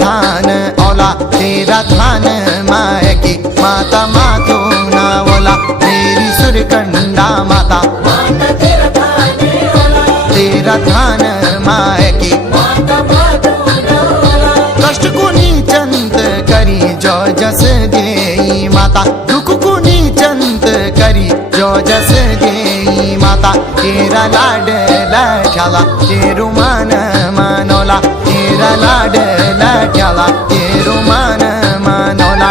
than OLA तेरा than माय की माता मातो ना ओला मेरी सुरकंडा माता तेरा थान माय की कष्ट कुनी चंत करी जो जस देई माता दुख कुनी चंत करी जो जस देई माता तेरा लाड लाठाला तेरू मान मानोला तेरा लाड लाठाला तेरू मान मानोला